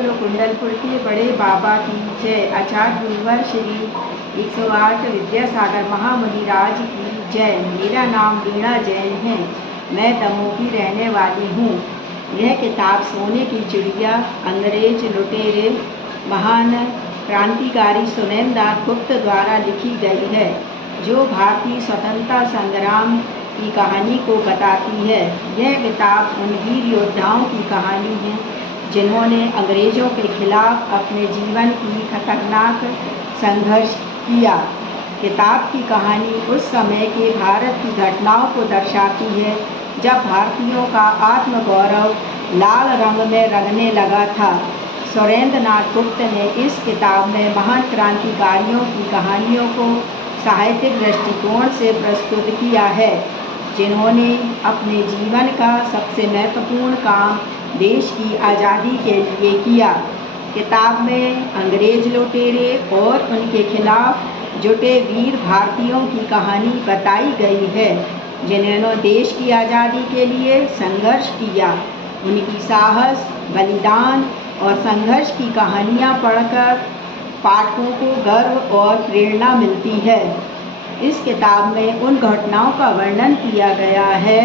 बोलो कुंडलपुर के बड़े बाबा की जय। आचार्य गुरुवर श्री 108 विद्यासागर महामुनि राज की जय। मेरा नाम वीणा जैन है, मैं दमोह की रहने वाली हूँ। यह किताब सोने की चिड़िया अंग्रेज लुटेरे महान क्रांतिकारी सुरेंद्रनाथ गुप्त द्वारा लिखी गई है, जो भारतीय स्वतंत्रता संग्राम की कहानी को बताती है। यह किताब उन वीर योद्धाओं की कहानी है जिन्होंने अंग्रेजों के खिलाफ अपने जीवन की खतरनाक संघर्ष किया। किताब की कहानी उस समय के भारत की घटनाओं को दर्शाती है जब भारतीयों का आत्मगौरव लाल रंग में रंगने लगा था। सुरेंद्रनाथ गुप्त ने इस किताब में महान क्रांतिकारियों की कहानियों को साहित्यिक दृष्टिकोण से प्रस्तुत किया है, जिन्होंने अपने जीवन का सबसे महत्वपूर्ण काम देश की आज़ादी के लिए किया। किताब में अंग्रेज लुटेरे और उनके खिलाफ जुटे वीर भारतीयों की कहानी बताई गई है, जिन्होंने देश की आज़ादी के लिए संघर्ष किया। उनकी साहस, बलिदान और संघर्ष की कहानियाँ पढ़कर पाठकों को गर्व और प्रेरणा मिलती है। इस किताब में उन घटनाओं का वर्णन किया गया है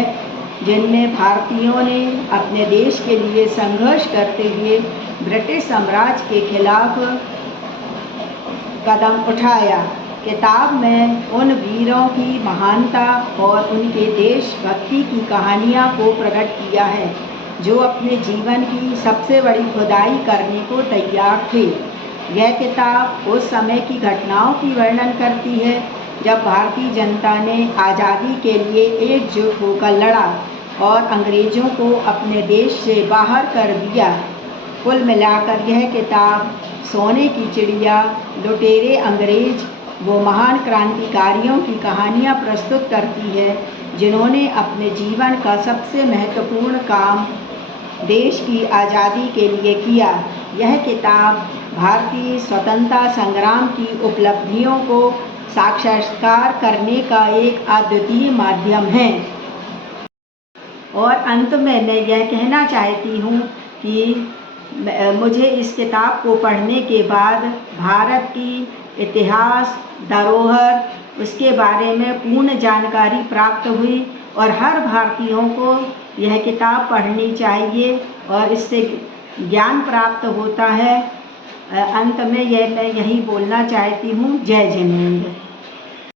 जिनमें भारतीयों ने अपने देश के लिए संघर्ष करते हुए ब्रिटिश साम्राज्य के खिलाफ कदम उठाया। किताब में उन वीरों की महानता और उनके देशभक्ति की कहानियाँ को प्रकट किया है, जो अपने जीवन की सबसे बड़ी खुदाई करने को तैयार थे। यह किताब उस समय की घटनाओं की वर्णन करती है जब भारतीय जनता ने आज़ादी के लिए एकजुट होकर लड़ा और अंग्रेज़ों को अपने देश से बाहर कर दिया। कुल मिलाकर यह किताब सोने की चिड़िया, लुटेरे अंग्रेज, वो महान क्रांतिकारियों की कहानियाँ प्रस्तुत करती है जिन्होंने अपने जीवन का सबसे महत्वपूर्ण काम देश की आज़ादी के लिए किया। यह किताब भारतीय स्वतंत्रता संग्राम की उपलब्धियों को साक्षात्कार करने का एक अद्वितीय माध्यम है। और अंत में मैं यह कहना चाहती हूँ कि मुझे इस किताब को पढ़ने के बाद भारत की इतिहास, धरोहर, उसके बारे में पूर्ण जानकारी प्राप्त हुई और हर भारतीयों को यह किताब पढ़नी चाहिए और इससे ज्ञान प्राप्त होता है। अंत में मैं यही बोलना चाहती हूँ। जय जिनेंद्र।